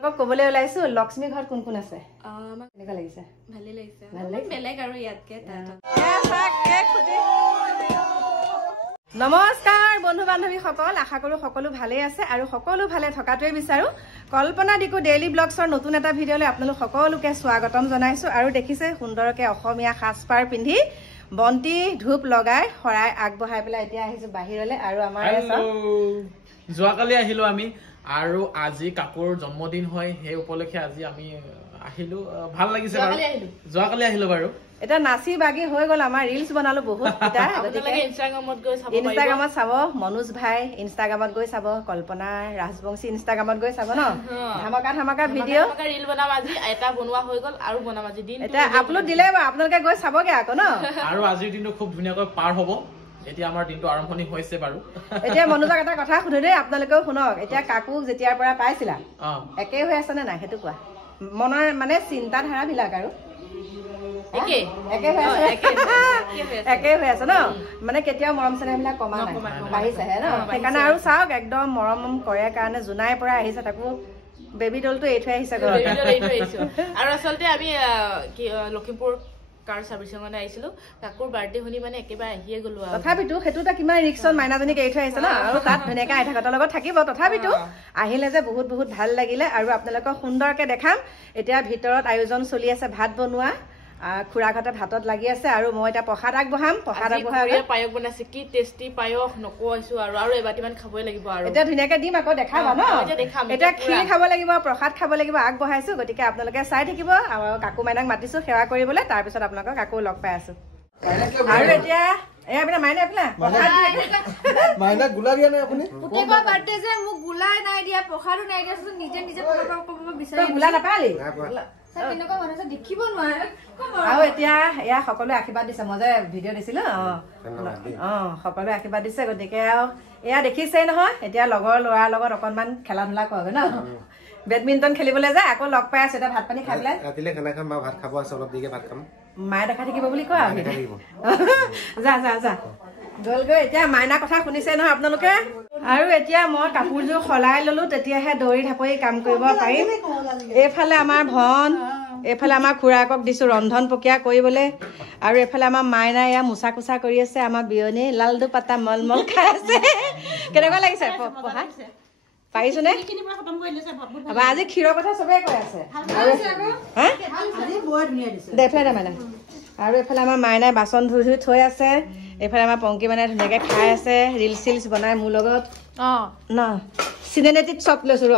কবলৈ ওলাইছো লক্ষ্মী ঘৰত কোন কোন আছে কেনেকা লাগিছে ভালে লাগিছে বেলেগ আৰু ইয়াতকে নমস্কাৰ বন্ধু বান্ধৱী সকল আশা কৰো সকলো ভালে আছে আৰু সকলো ভালে থকাটোৱে বিচাৰো কল্পনা দিকু ডেইলি ব্লগছৰ নতুন এটা ভিডিঅলৈ আপোনালোক সকলোকে স্বাগতম জনাইছো আৰু দেখিছে সুন্দৰকে অসমীয়া সাজপাৰ পিন্ধি বন্তি ধূপ লগাই হৰাই আগবঢ়াই পেলাই এতিয়া আহিছো বাহিৰলৈ আৰু আমাৰ যোৱাকালি আহিলো আমি আৰু আজি কাকুৰ জন্মদিন হয় সেই উপলক্ষে আজি আমি আহিলো ভাল লাগিছে বাৰু যোৱাকালি আহিলো বাৰু এটা নাচি বাগি হৈ গল আমাৰ ৰিলস বনালো বহুত এটা ইনষ্টাগ্ৰামত চাব মনোজ ভাই ইনষ্টাগ্ৰামত গৈ চাব কল্পনা ৰাজবংশী ইনষ্টাগ্ৰামত গৈ চাব ন ধামাকা ভিডিঅ ৰিল বনাম আজি এটা বনোৱা হৈ গল আৰু বনাম আজি দিন এটা আপলোড দিলে বা আপোনালোকে গৈ চাবগে আকৌ ন আৰু আজিৰ দিনটো খুব ধুনীয়াকৈ পাৰ হ'ব এতিয়া আমাৰ দিনটো আৰম্ভণি হৈছে বাৰু এতিয়া মনোজক এটা কথা সুধো দেই আপোনালোকেও শুনক এতিয়া কাকুক যেতিয়াৰ পৰা পাইছিলা একে হৈ আছে নে নাই সেইটো কোৱা মনৰ মানে চিন্তাধাৰা বিলাক আৰু একে হৈ আছে ন মানে কেতিয়াও মৰম চেনেহ বিলাক কমা নাই বাঢ়িছেহে ন সেইকাৰণে আৰু চাওক একদম মৰম কৰে কাৰণে জোনাইৰ পৰা আহিছে তাকো বেবী ডলটো এৰি থৈ আহিছে ঘৰত আৰু আচলতে আমি লখিমপুৰ কাৰ সাৰ্ভিসিং মানে আইছিলো কাকুৰ বাৰ্থডে হনি মানে একেবাৰে আহিয়ে গলো আৰু তথাপিতো হেতুটা কিমান ৰিক্সন মাইনাজনী এৰি থৈ আহিছে ন আৰু তাত ধুনীয়াকৈ আইথাকতৰ লগত থাকিব তথাপিতো আহিলে যে বহুত ভাল লাগিলে আৰু আপোনালোকক সুন্দৰকে দেখাম এতিয়া ভিতৰত আয়োজন চলি আছে ভাত বনোৱা খুৰাঘাটে ভাতত লাগি আছে আৰু মই এটা প্ৰসাদ আগবঢ়াম পায়স বনাইছে কি টেষ্টি পায়স নকৈছো আৰু এবাটিমান খাবই লাগিব আৰু এতিয়া ধুনীয়াকৈ দিম আকৌ দেখাবা ন এতিয়া ক্ষীৰ খাব লাগিব প্ৰসাদ খাব লাগিব আগবঢ়াইছো গতিকে আপোনালোকে চাই থাকিব আৰু কাকু মাইনাক মাতিছো সেৱা কৰিবলৈ তাৰপিছত আপোনালোকক কাকু লগ পাই আছো আৰু এতিয়া মাইনা গুলা দিয়া নাই আপুনি পুতেকৰ বাৰ্থডে যে মোক গুলাই নাই দিয়া প্ৰসাদো নাই দিয়া নিজে বিচাৰি গুলা নাপালি কেনেকুৱা মানুহ দেখিব নোৱাৰে আৰু এতিয়া এয়া সকলোৱে আশীৰ্বাদ দিছে মই যে ভিডিঅ' দিছিলো সকলোৱে আশীৰ্বাদ দিছে গতিকে আৰু এয়া দেখিছেই নহয় এতিয়া লগৰ ল'ৰাৰ লগত অকণমান খেলা ধূলা কৰে ন বেডমিণ্টন খেলিবলৈ যায় আকৌ লগ পাই আছো এতিয়া ভাত পানী খাই পেলাই ৰাতিলে খানা খাম বা ভাত খাব আছে অলপ দেৰিকে ভাত খাম মায়ে দেখা থাকিব বুলি কয় যা গ'লগৈ এতিয়া মাইনাৰ কথা শুনিছে নহয় আপোনালোকে আৰু এতিয়া মই কাপোৰযোৰ সলাই ললো তেতিয়াহে দৌৰি ঢাপৰি কাম কৰিব পাৰিম এইফালে আমাৰ ভন এইফালে আমাৰ খুৰাকক দিছো ৰন্ধন প্ৰক্ৰিয়া কৰিবলৈ আৰু এইফালে আমাৰ মাইনা এয়া মোচা কোচা কৰি আছে আমাৰ বিয়নী লালদু পাতা মলমল খাই আছে কেনেকুৱা লাগিছে পঢ়া পাৰিছো নে আজি ক্ষীৰৰ কথা চবেই কৈ আছে মানে আৰু এইফালে আমাৰ মাইনাই বাচন ধুই থৈ আছে এইফালে আমাৰ পংকি মানে ধুনীয়াকে খাই আছে ৰিলচ চিলচ বনাই মোৰ লগত ন চিনেমেটিক শ্বট লৈছো ৰ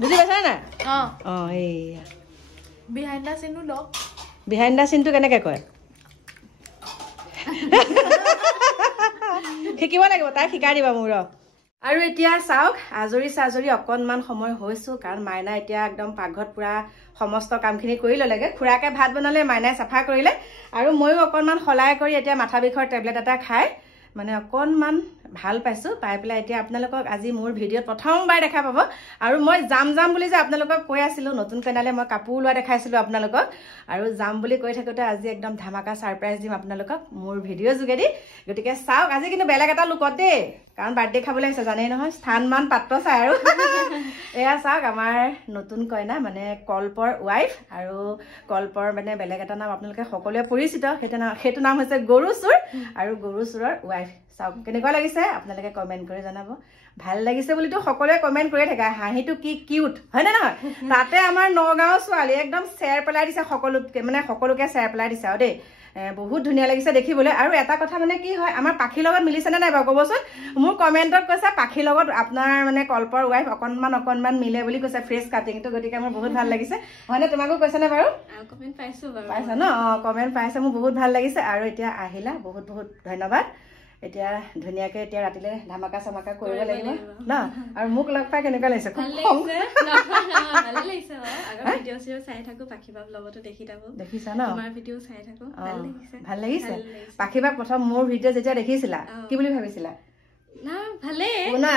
বুজি পাইছা নাই এইয়া বিহাইণ্ড দা চিনটো কেনেকে কয় শিকিব লাগিব তাই শিকাই দিবা মোৰ আৰু এতিয়া চাওক আজৰি অকণমান সময় হৈছো কাৰণ মাইনা এতিয়া একদম পাকঘৰত পুৰা সমস্ত কামখিনি কৰি ল'লেগে খুৰাকে ভাত বনালে মাইনাই চাফা কৰিলে আৰু ময়ো অকণমান সলাই কৰি এতিয়া মাথা বিষৰ টেবলেট এটা খাই মানে অকণমান ভাল পাইছো পাই পেলাই এতিয়া আপোনালোকক আজি মোৰ ভিডিঅ'ত প্ৰথমবাৰ দেখা পাব আৰু মই যাম বুলি যে আপোনালোকক কৈ আছিলো নতুন কেনালে মই কাপোৰ লোৱা দেখাইছিলো আপোনালোকক আৰু যাম বুলি কৈ থাকোঁতে আজি একদম ধামাকা ছাৰপ্ৰাইজ দিম আপোনালোকক মোৰ ভিডিঅ' যোগেদি গতিকে চাওক আজি কিন্তু বেলেগ এটা লুকত দেই কাৰণ বাৰ্থডে খাবলৈ আহিছে জানেই নহয় স্থানমান পাত্ৰ চাই আৰু এয়া চাওক আমাৰ নতুন কইনা মানে কল্পৰ ৱাইফ আৰু কল্পৰ মানে বেলেগ এটা নাম আপোনালোকে সকলোৱে পৰিচিত সেইটো নাম হৈছে গৰুচুৰ আৰু গৰুচুৰৰ ৱাইফ চাওক কেনেকুৱা লাগিছে আপোনালোকে কমেণ্ট কৰি জনাব ভাল লাগিছে বুলিতো সকলোৱে কমেণ্ট কৰি থাকে হাঁহিটো কি কিউট হয় নে নহয় তাতে আমাৰ নগাঁও ছোৱালী একদম শ্বেয়াৰ পেলাই দিছে সকলোকে শ্বেয়াৰ পেলাই দিছে আৰু দেই বহুত ধুনীয়া লাগিছে দেখিবলৈ আৰু এটা কথা মানে কি হয় আমাৰ পাখিৰ লগত মিলিছেনে নাই বাৰু ক'বচোন মোৰ কমেণ্টত কৈছে পাখিৰ লগত আপোনাৰ মানে কল্পৰ ৱাইফ অকণমান মিলে বুলি কৈছে ফ্ৰেছ কাটিংটো গতিকে মোৰ বহুত ভাল লাগিছে হয়নে তোমাকো কৈছেনে বাৰু কমেণ্ট পাইছা ন কমেণ্ট পাইছে মোৰ বহুত ভাল লাগিছে আৰু এতিয়া আহিলা বহুত ধন্যবাদ এতিয়া ধুনীয়াকে এতিয়া ৰাতিলে ধামাকা চামাকা কৰিব লাগিব ন আৰু মোক লগ পাই কেনেকুৱা লাগিছে দেখিছা ন ভাল লাগিছে পাখিবাক প্ৰথম মোৰ ভিডিঅ' যেতিয়া দেখিছিলা কি বুলি ভাবিছিলা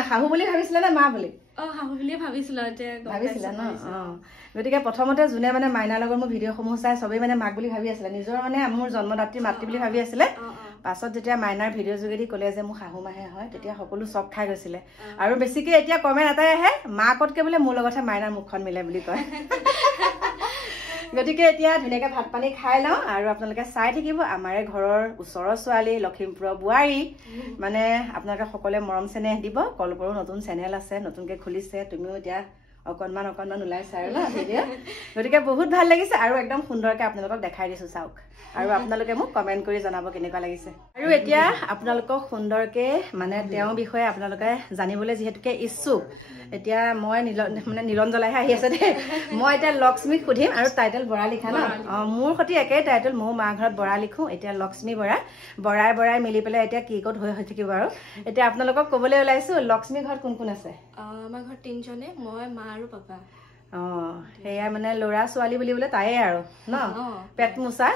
শাহু বুলি ভাবিছিলা নে মা বুলি ভাবিছিলা ন গতিকে প্ৰথমতে যোনে মানে মাইনাৰ লগত মোৰ ভিডিঅ'সমূহ চাই চবেই মানে মাক বুলি ভাবি আছিলে নিজৰ মানে মোৰ জন্মদাত্ৰী মাতৃ বুলি ভাবি আছিলে পাছত যেতিয়া মাইনাৰ ভিডিঅ' যোগেদি ক'লে যে মোৰ শাহু মাহে হয় তেতিয়া সকলো চক খাই গৈছিলে আৰু বেছিকে এতিয়া কমেণ্ট এটাই আহে মাকতকে বোলে মোৰ লগতহে মাইনাৰ মুখখন মিলে বুলি কয় গতিকে এতিয়া ধুনীয়াকৈ ভাত পানী খাই লওঁ আৰু আপোনালোকে চাই থাকিব আমাৰে ঘৰৰ ওচৰৰ ছোৱালী লখিমপুৰৰ বোৱাৰী মানে আপোনালোকে সকলোৱে মৰম চেনেহ দিব কলপৰো নতুন চেনেল আছে নতুনকৈ খুলিছে তুমিও এতিয়া অকণমান ওলাইছে আৰু ন ভিডিঅ' গতিকে বহুত ভাল লাগিছে আৰু একদম সুন্দৰকৈ আপোনালোকক দেখাই দিছোঁ চাওক আৰু আপোনালোকে মোক কমেণ্ট কৰি জনাব কেনেকুৱা লাগিছে আৰু এতিয়া আপোনালোকক সুন্দৰকৈ মানে তেওঁৰ বিষয়ে আপোনালোকে জানিবলৈ যিহেতুকে ইচ্ছুক এতিয়া মই নীলঞ্জলাইহে আহি আছে দেই মই এতিয়া লক্ষ্মীক সুধিম আৰু টাইটেল বৰা লিখা ন মোৰ সৈতে একেই টাইটেল মোৰ মা ঘৰত বৰা লিখোঁ এতিয়া লক্ষ্মী বৰাই মিলি পেলাই এতিয়া কি ক'ত হৈ থাকিব আৰু এতিয়া আপোনালোকক ক'বলৈ ওলাইছোঁ লক্ষ্মী ঘৰত কোন কোন আছে আমাৰ ঘৰত 3জনে মই মা আৰু পাপা সেয়া মানে ল'ৰা ছোৱালী বুলিবলৈ তায়ে আৰু ন পেট মোচা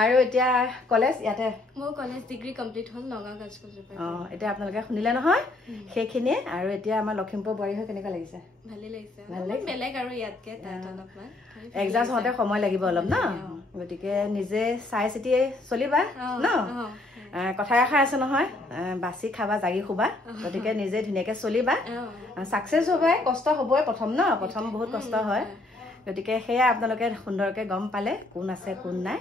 আৰু এতিয়া কলেজ ইয়াতে মোৰ কলেজ ডিগ্ৰী কমপ্লিট হ'ল নগাঁও গাৰ্লছ কলেজৰ পৰা এতিয়া আপোনালোকে শুনিলে নহয় সেইখিনিয়ে আৰু এতিয়া আমাৰ লখিমপুৰ বোৱাৰী হৈ কেনেকুৱা লাগিছে ভালেই লাগিছে বেলেগ আৰু ইয়াতকে তাত অলপমান এক্সাম হওঁতে সময় লাগিব অলপ ন গতিকে নিজে চাই চিতি চলিবা ন কথা এষাৰ আছে নহয় বাচি খাবা জাগি শুবা গতিকে নিজে ধুনীয়াকৈ চলিবা ছাকচেছ হ'বাই কষ্ট হ'বই প্ৰথম বহুত কষ্ট হয় গতিকে সেয়া আপোনালোকে সুন্দৰকৈ গম পালে কোন আছে কোন নাই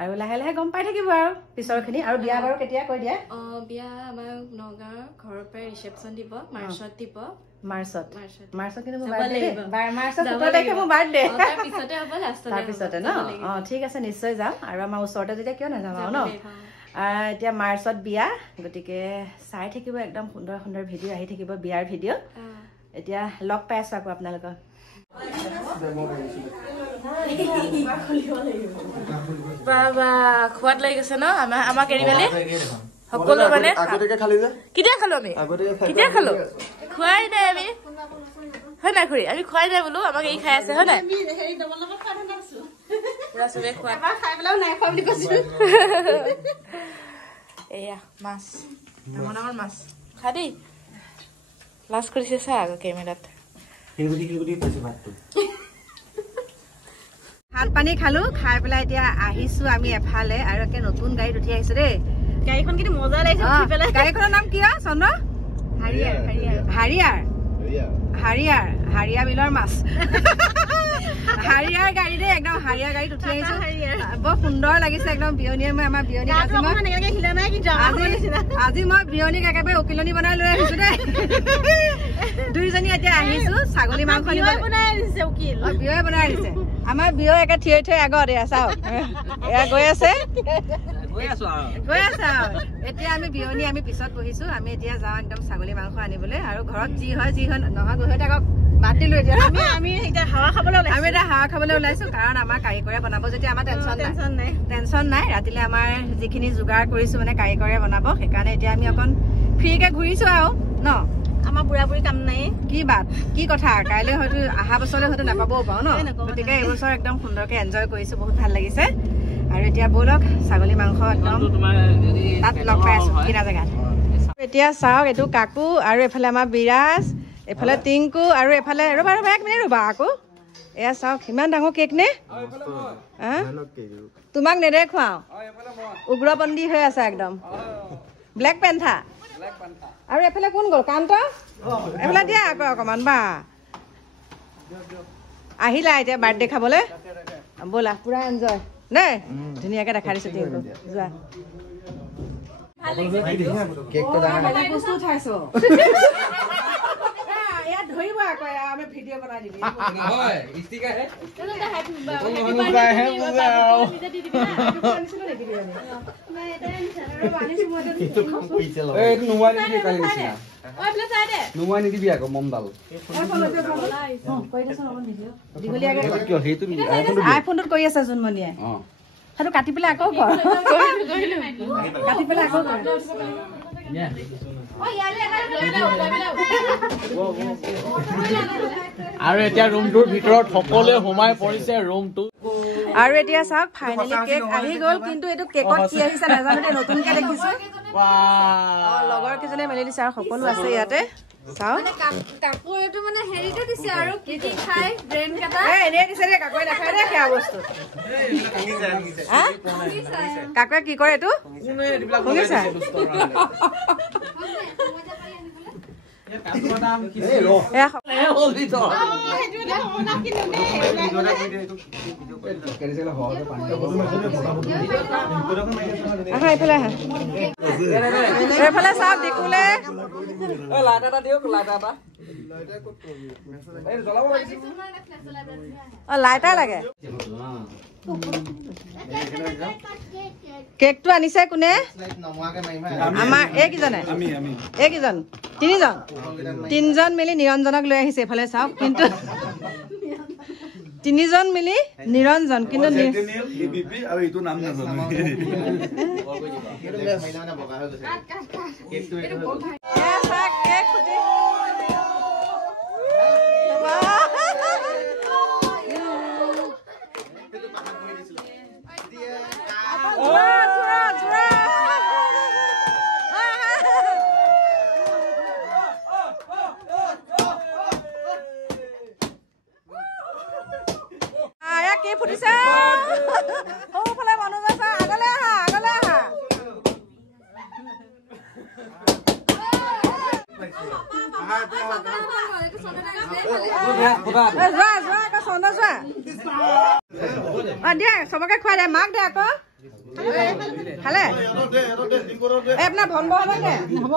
আৰু লাহে লাহে গম পাই থাকিব আৰু পিছৰখিনি আৰু বিয়া বাৰু কেতিয়া কৈ দিয়া বিয়া আমাৰ নগাঁৱৰ ঘৰৰ পৰাই ৰিচেপশ্যন দিব মাৰ্চত দিব মাৰ্চত কিন্তু মোৰ মাৰ্চত 17 তাৰিখে মোৰ বাৰ্থডে তাৰপিছতে ন ঠিক আছে নিশ্চয় যাম আৰু আমাৰ ওচৰতে যেতিয়া কিয় নাযাম আৰু ন এতিয়া মাৰ্চত বিয়া গতিকে চাই থাকিব একদম সুন্দৰ সুন্দৰ ভিডিঅ' আহি থাকিব বিয়াৰ ভিডিঅ' এতিয়া লগ পাই আছো আকৌ আপোনালোকক বাবা খোৱাত লাগি গৈছে ন আমাক এৰি মেলি সকলো মানে কেতিয়া খালো আমি খোৱাই নাই আমি হয় নাই খুৰী আমি খোৱাই নাই বোলো আমাক এই খাই আছে হয় নাই পুৰা চবে খোৱা এয়া মাছ ডাঙৰ ডাঙৰ মাছ খা দেই লাজ কৰিছে চা আকৌ কেমেৰাত ভাত পানী খালো খাই পেলাই এতিয়া আহিছো আমি এফালে আৰু একে নতুন গাড়ীত উঠি আহিছো দেই গাড়ীখন কিন্তু মজা লাগিছে গাড়ীখনৰ নাম কি চন্দ্ৰ হাৰিয়াৰ বিলৰ মাছ হাৰিয়াৰ গাড়ী দেই একদম হাৰিয়াৰ গাড়ীত উঠি আহিছো বৰ সুন্দৰ লাগিছে একদম বিয়নীয়ে মই আমাৰ বিয়নী আজি মই বিয়নীক একেবাৰে উকিলনি বনাই লৈ আহিছো দেই দুইজনী এতিয়া আহিছো ছাগলী মাংস বনাই আহিছে আমাৰ বিয় একে থিয় থিয় আগত এয়া চাওক এয়া গৈ আছে এতিয়া আমি বিয়নী আমি পিছত বহিছো আমি এতিয়া যাওঁ একদম ছাগলী মাংস আনিবলৈ আৰু ঘৰত যি হয় নহয় গৈ আকৌ বাদ দিলো এতিয়া আমি এতিয়া হাৱা খাবলৈ ওলাইছো কাৰণ আমাৰ কাৰিকৰে বনাব যেতিয়া আমাৰ টেনচন নাই ৰাতিলে আমাৰ যিখিনি যোগাৰ কৰিছো মানে কাৰিকৰে বনাব সেইকাৰণে এতিয়া আমি অকণ ফ্ৰীকে ঘূৰিছো আৰু ন আমাৰ বুঢ়া বুঢ়ী কাম নাই কি কথা কাইলৈ হয়তো অহা বছৰলৈ হয়তো নাপাবও পাৰো ন গতিকে এইবছৰ একদম সুন্দৰকে এনজয় কৰিছো বহুত ভাল লাগিছে আৰু এতিয়া ব'লক ছাগলী মাংস একদম তাত লগ পাই আছো কিনা জেগাত এতিয়া চাওক এইটো কাকু আৰু এইফালে আমাৰ বিৰাজ এইফালে টিংকু আৰু এইফালে ৰ'বা এক মিনিট ৰ'বা আকৌ এয়া চাওক ইমান ডাঙৰ কেক নে তোমাক নেদেখুৱাও উগ্ৰপন্থী হৈ আছে একদম ব্লেক পেন্থা আৰু এইফালে কোন গ'ল কান্ত এইফালে দিয়া আকৌ অকণমান বা আহিলা এতিয়া বাৰ্থডে খাবলৈ ব'লা পুৰা এনজয় দেই ধুনীয়াকৈ দেখাই দিছো টিংকু যোৱা বস্তু উঠাইছো ধৰিব আকৌ আমি ভিডিঅ' বনাই দিবি নুমাই নিদিবি আকৌ মমডাল আইফোনটোত কৰি আছে জোনমণিয়ে সেইটো কাটি পেলাই আকৌ আৰু এতিয়া ৰুমটোৰ ভিতৰত সকলোৱে সোমাই পৰিছে ৰুমটো আৰু এতিয়া চাওক ফাইনেলি কেক আহি গ'ল কিন্তু এইটো কেকত কি আহিছে নাজানো দেই নতুনকে দেখিছো লগৰ কেইজনে মেলি দিছে আৰু সকলো আছে ইয়াতে চাওক কাকো এইটো মানে হেৰিটো দিছে আৰু কি কি খাই ব্ৰেন কাটা এনে দিছে দে কাকোৱে নাখায় দে সেয়া বস্তু কাকোৱে কি কৰে এইটো শুনিছা এইফালে চাওক দিকুলে লাইটাৰ লাগে কেকটো আনিছে কোনে আমাৰ এইকেইজনে এইকেইজন তিনিজন মিলি নিৰঞ্জনক লৈ আহিছে এইফালে চাওক কিন্তু তিনিজন মিলি নিৰঞ্জন কিন্তু কি ফুটিছে সৌফালে মানুহ আছে আগলে আহা দিয়া চবকে খুৱাই দে মাক দে আকৌ খালে আপোনাৰ ভন বহাব দে হ'ব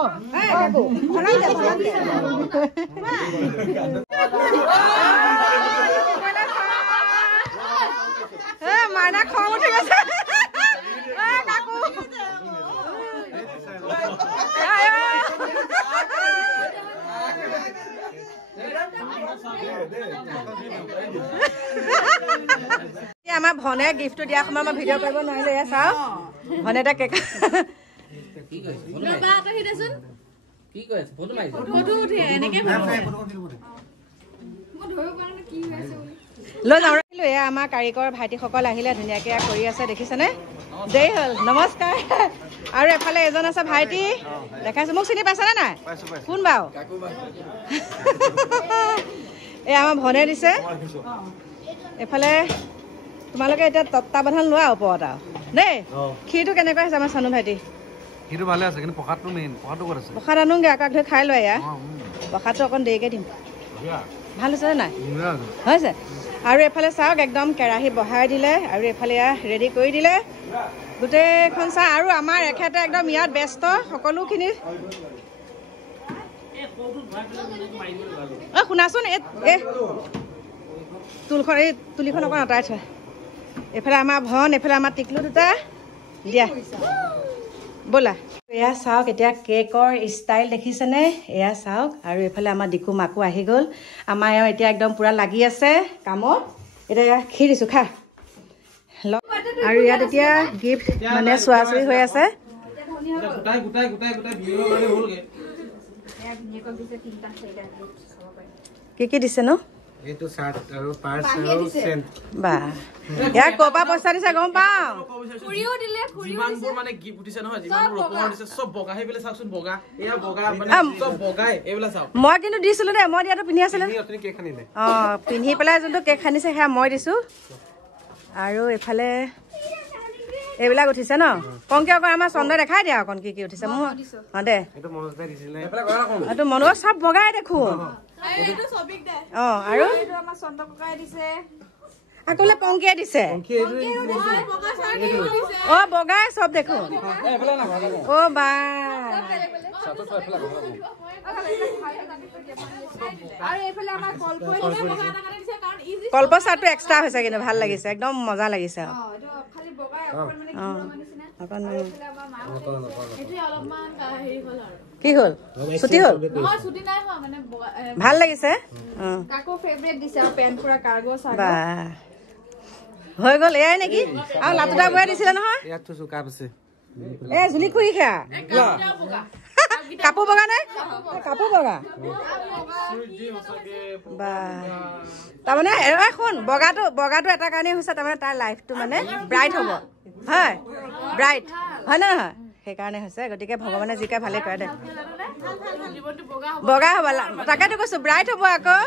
মাইনা খং উঠি গৈছে কাকু আমাৰ ভনে গিফ্টটো দিয়া সময় মই ভিডিঅ' কৰিব নোৱাৰিলো এয়া চাওক ভনে এটা কেক লৈ যাওঁ এয়া আমাৰ কাৰিকৰ ভাইটিসকল আহিলে ধুনীয়াকে কৰি আছে দেখিছেনে দেৰি হ'ল নমস্কাৰ আৰু এফালে এজন আছে ভাইটি দেখাইছো মোক চিনি পাইছানে নাই কোন বাৰু এই আমাৰ ভনে দিছে এফালে তোমালোকে এতিয়া তত্বাৱধান লোৱা ওপৰত আৰু দেই ক্ষীৰটো কেনেকুৱা হৈছে আমাৰ চানু ভাইটি ক্ষীৰটো ভালে আছে কিন্তু প্ৰসাদটো মেইন প্ৰসাদটো ক'ত আছে প্ৰসাদ আনোগে আকাক ধৰি খাই লোৱা এয়া প্ৰসাদটো অকণ দেৰিকে দিম ভাল হৈছে নাই হৈছে আৰু এফালে চাওক একদম কেৰাহী বহাই দিলে আৰু এফালে এয়া ৰেডি কৰি দিলে গোটেইখন চাহ আৰু আমাৰ এখেতে একদম ইয়াত ব্যস্ত সকলোখিনি শুনাচোন এই তুলিখন অকণ আঁতৰাই থয় এইফালে আমাৰ ভন এইফালে আমাৰ টিকলু দুটা দিয়া ব'লা এয়া চাওক এতিয়া কেকৰ ষ্টাইল দেখিছেনে এয়া চাওক আৰু এইফালে আমাৰ ডিকু মাকো আহি গ'ল আমাৰ এওঁ এতিয়া একদম পূৰা লাগি আছে কামত এতিয়া ক্ষীৰ দিছোঁ খা আৰু ইয়াত এতিয়া গিফ্ট মানে চোৱাচুৰি হৈ আছে কি দিছে ন এইটো চাৰ্ট আৰু পাৰ্স আৰু সেন্ট বা ইয়াৰ কোপা পইচা দিছে গম পাওঁ খুৰিও দিলে যিমানবোৰ মানে গিফ্ট উঠিছে নহয় যিমানবোৰ উপহাৰ দিছে সব বগা হেইবেলে চাওকচোন বগা এয়া বগা মানে সব বগাই এইবেলা চাওক মই কিন্তু দিছিলো দে মই দিয়াটো পিন্ধি আছিলো আপুনি কেক খানিলে পিন্ধি পেলাই যোনটো কেক খানিছে সেয়া মই দিছো আৰু এইফালে এইবিলাক উঠিছে ন কংকে আকৌ আমাৰ চন্দ্ৰ দেখাই দিয়া অকণ কি উঠিছে মোৰ দে এইটো মনো চব বগাই দেখো আৰু আকলে পংকিয়ে দিছে বগাই চব দেখো বা কল্প চাহটো এক্সট্ৰা হৈছে কিন্তু ভাল লাগিছে একদম মজা লাগিছে কি হ'ল ছুটি হ'ল ভাল লাগিছে হৈ গ'ল এয়াই নেকি আৰু লাটুটা বৰাই দিছিলে নহয় এ জুলি খুৰি খা কাপোৰ বগা নাই কাপোৰ বগা বা তাৰমানে শুন বগাটো এটা কাৰণেই হৈছে তাৰমানে তাৰ লাইফটো মানে ব্ৰাইট হ'ব হয় ব্ৰাইট হয় নে নহয় সেইকাৰণে হৈছে গতিকে ভগৱানে জিকাই ভালে কৰে দে বগা হ'ব তাকেতো কৈছো ব্ৰাইট হ'ব আকৌ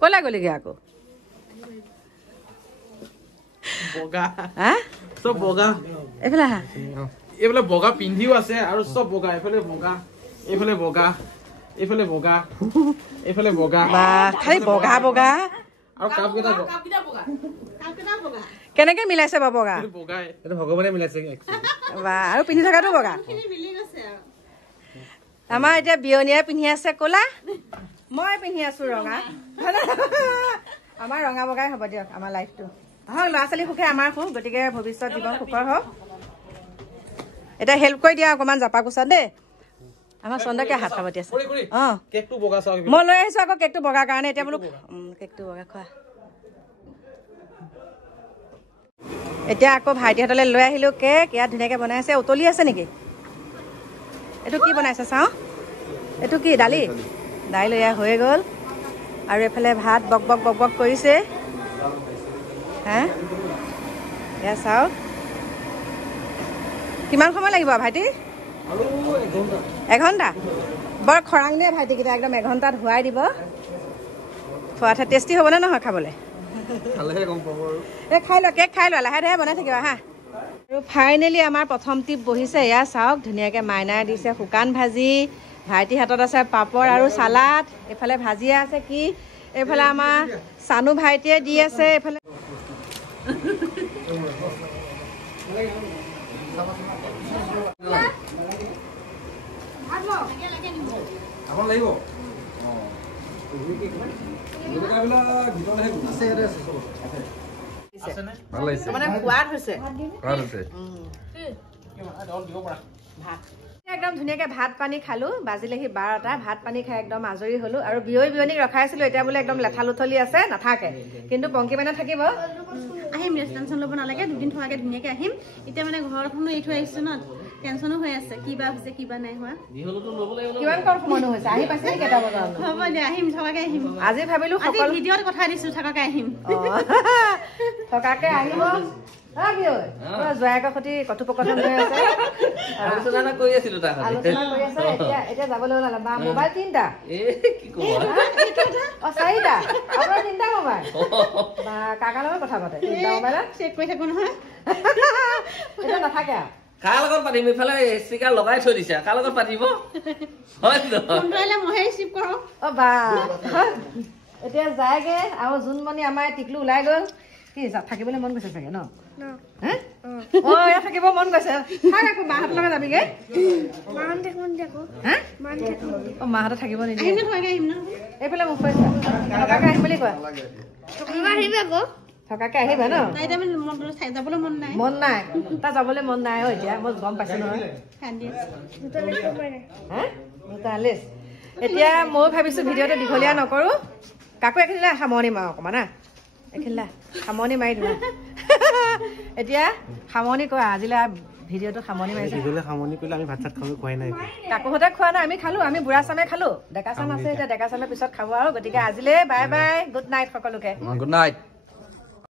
কলে গলিগে আকৌ বগা হা সব বগা এইফালে আহা এইফালে বগা পিন্ধিও আছে আৰু সব বগা এইফালে বগা এইফালে বগা এইফালে বগা এইফালে বগা বা খালি বগা বগা আৰু কাপকেইটা বগা কেনেকে মিলাইছে বা বগা বগাই এইটো ভগৱানে মিলাইছে বা আৰু পিন্ধি থকাটো বগা আমাৰ এতিয়া বিয়নীয়ে পিন্ধি আছে ক'লা মই পিন্ধি আছো ৰঙা আমাৰ ৰঙা বগাই হ'ব দিয়ক আমাৰ লাইফটো হয় ল'ৰা ছোৱালী সুখে আমাৰ সুখ গতিকে ভৱিষ্যত জীৱন সুখৰ হওক এতিয়া হেল্প কৰি দিয়া অকণমান জাপা কোচা দেই আমাৰ চন্দাকে হাত খাবতি আছে অঁ কেকটো বগা চাওক মই লৈ আহিছো আকৌ কেকটো বগাৰ কাৰণে এতিয়া বোলো কেকটো বগা খোৱা এতিয়া আকৌ ভাইটিহঁতলৈ লৈ আহিলো কেক ইয়াত ধুনীয়াকৈ বনাইছে উতলি আছে নেকি এইটো কি বনাইছে চাওঁ এইটো কি দালি দাইল এয়া হৈ গ'ল আৰু এইফালে ভাত বক বক বক বক কৰিছে হা এয়া চাওক কিমান সময় লাগিব ভাইটি এঘণ্টা বৰ খৰাং দিয়ে ভাইটিকেইটা একদম এঘণ্টাত ধুৱাই দিব খোৱাতহে টেষ্টি হ'বনে নহয় খাবলৈ এই খাই লোৱা কেক খাই লোৱা লাহে লাহে বনাই থাকিবা হা আৰু ফাইনেলি আমাৰ প্ৰথম টিপ বহিছে এয়া চাওক ধুনীয়াকৈ মাইনাই দিছে শুকান ভাজি ভাইটি হাতত আছে পাপৰ আৰু চালাড এইফালে ভাজিয়া আছে কি এইফালে আমাৰ চানু ভাইটিয়ে দি আছে এইফালে মানে সোৱাদ হৈছে একদম ধুনীয়াকে ভাত পানী খালো বাজিলেহি 12টা ভাত পানী খাই একদম আজৰি হলো আৰু বিয়নীক ৰখাইছিলো এতিয়া বোলে একদম লেঠা লুথলি আছে নাথাকে কিন্তু পংকি মানে থাকিব আহিম টেনশ্যন ল'ব নালাগে দুদিন থকাকে ধুনীয়াকে আহিম এতিয়া মানে ঘৰখনো এৰি থৈ আহিছো ন টেনশ্যনো হৈ আছে কিবা হৈছে কিবা নাই হোৱা কিমান কম সময় হৈছে আহি পাইছে কেইটা বজাত হ'ব দে আহিম থকাকে আহিম আজি ভাবিলো আজি ভিডিঅ'ত কথা দিছো থকাকে আহিম থকাকে আহিব জয়াকৰ সৈতে কথোপকথন হৈ আছে আলোচনা কৰি আছিলো এতিয়া যাবলৈ ওলালে বা মোবাইল 3টা চাৰিটা আপোনাৰ 3টা মোবাইল বা কাকাৰ লগত কথা পাতে 3টা মোবাইলত চেক কৰি থাকো নহয় এতিয়া নাথাকে আৰু কাৰ লগত পাতিম ইফালে স্পিকাৰ লগাই থৈ দিছে কাৰ লগত পাতিব হয় মহে ৰিচিভ কৰো বা এতিয়া যায়গে আৰু জোনমণি আমাৰ টিকলু ওলাই গ'ল কি থাকিবলৈ মন গৈছে চাগে ন থাকিব মন গৈছে আকৌ মাহঁতৰ লগত যাবিগে মাহঁতে থাকিব নিদিয়ে এইফালে মোক কৈছে থকাকে আহিম বুলি কোৱা থকাকে আহিবা ন যাবলৈ মন নাই মন নাই তাৰ যাবলৈ মন নাই এতিয়া মই গম পাইছো নহয় এতিয়া মই ভাবিছো ভিডিঅ'টো দীঘলীয়া নকৰো কাকো এইখিনিলে সামৰণি মাৰো অকণমান হা এইখিনিলে সামৰণি মাৰি দিওঁ এতিয়া সামৰণি কৰা আজিলৈ ভিডিঅ'টো সামৰণি মাৰিছে সামৰণি কৰিলে আমি ভাত চাত খাব খোৱাই নাই কাকোহঁতে খোৱা নাই আমি খালো আমি বুঢ়া চামে খালো ডেকা চাম আছে এতিয়া ডেকা চামে পিছত খাব আৰু গতিকে আজিলৈ বাই বাই গুড নাইট সকলোকে গুড নাইট